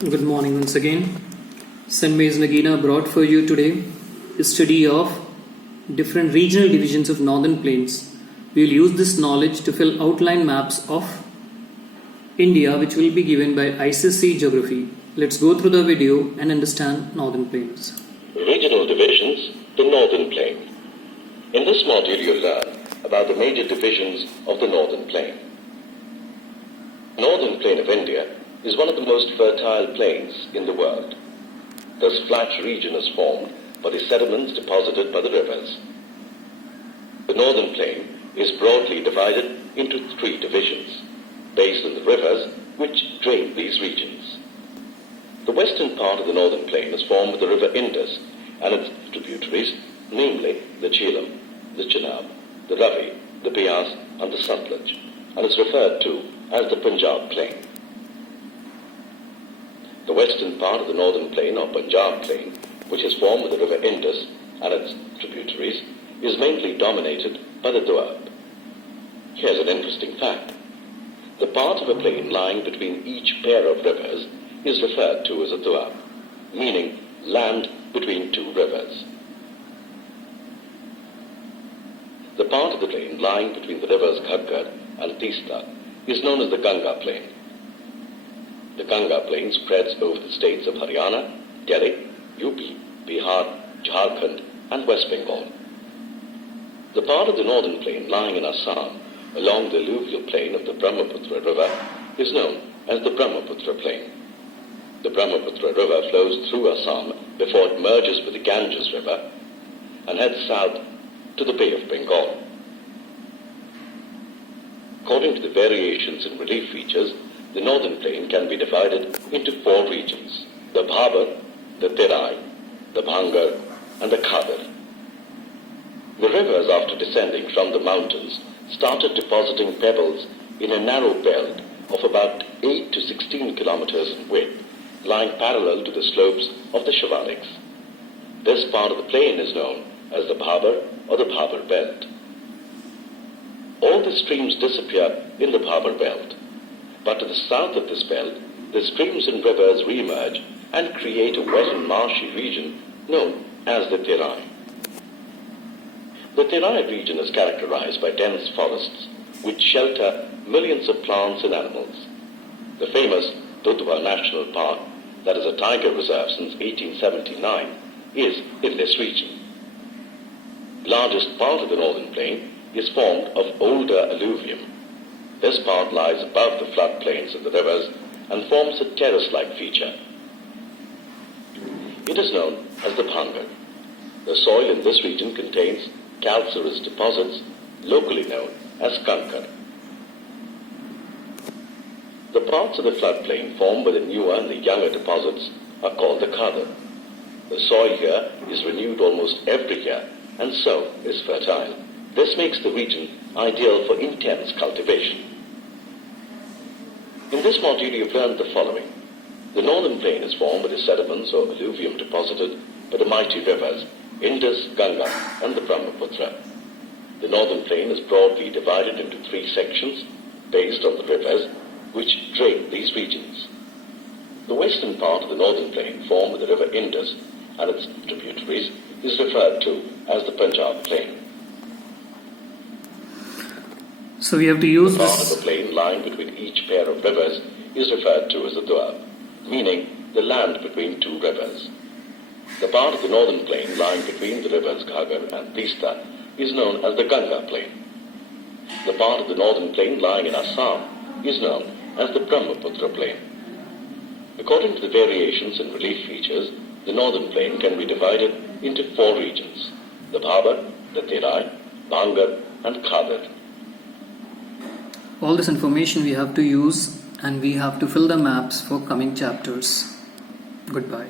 Good morning once again. St. Mays Nagina brought for you today a study of different regional divisions of northern plains. We will use this knowledge to fill outline maps of India which will be given by Icse Geography. Let's go through the video and understand northern plains. Regional divisions, the northern plain. In this module you'll learn about the major divisions of the northern plain. Northern plain of India is one of the most fertile plains in the world. This flat region is formed by the sediments deposited by the rivers. The northern plain is broadly divided into three divisions, based on the rivers which drain these regions. The western part of the northern plain is formed by the river Indus and its tributaries, namely the Jhelum, the Chenab, the Ravi, the Beas and the Satluj, and is referred to as the Punjab plain. The western part of the northern plain or Punjab plain, which is formed with the river Indus and its tributaries, is mainly dominated by the Doab. Here's an interesting fact. The part of a plain lying between each pair of rivers is referred to as a Doab, meaning land between two rivers. The part of the plain lying between the rivers Ghaggar and Tista is known as the Ganga plain. The Ganga plain spreads over the states of Haryana, Delhi, UP, Bihar, Jharkhand and West Bengal. The part of the northern plain lying in Assam along the alluvial plain of the Brahmaputra river is known as the Brahmaputra plain. The Brahmaputra river flows through Assam before it merges with the Ganges river and heads south to the Bay of Bengal. According to the variations in relief features, the northern plain can be divided into four regions: the Bhabar, the Terai, the Bhangar, and the Khadar. The rivers, after descending from the mountains, started depositing pebbles in a narrow belt of about 8 to 16 kilometers in width, lying parallel to the slopes of the Shivaliks. This part of the plain is known as the Bhabar or the Bhabar belt. All the streams disappear in the Bhabar belt, but to the south of this belt, the streams and rivers re-emerge and create a wet and marshy region known as the Terai. The Terai region is characterized by dense forests which shelter millions of plants and animals. The famous Dudhwa National Park, that is a tiger reserve since 1879, is in this region. The largest part of the northern plain is formed of older alluvium. This part lies above the floodplains of the rivers and forms a terrace-like feature. It is known as the Bhangar. The soil in this region contains calcareous deposits, locally known as kankar. The parts of the floodplain formed by the newer and the younger deposits are called the Khadar. The soil here is renewed almost every year and so is fertile. This makes the region ideal for intense cultivation. In this module you've learned the following. The northern plain is formed by the sediments or alluvium deposited by the mighty rivers Indus, Ganga and the Brahmaputra. The northern plain is broadly divided into three sections based on the rivers which drain these regions. The western part of the northern plain formed by the river Indus and its tributaries is referred to as the Punjab plain. So we have to use the part of the plain lying between each pair of rivers is referred to as the Doab, meaning the land between two rivers. The part of the northern plain lying between the rivers Ghaggar and Tista is known as the Ganga plain. The part of the northern plain lying in Assam is known as the Brahmaputra plain. According to the variations in relief features, the northern plain can be divided into four regions: the Bhabar, the Terai, Bhangar and Khadar. all this information we have to use and we have to fill the maps for coming chapters. Goodbye.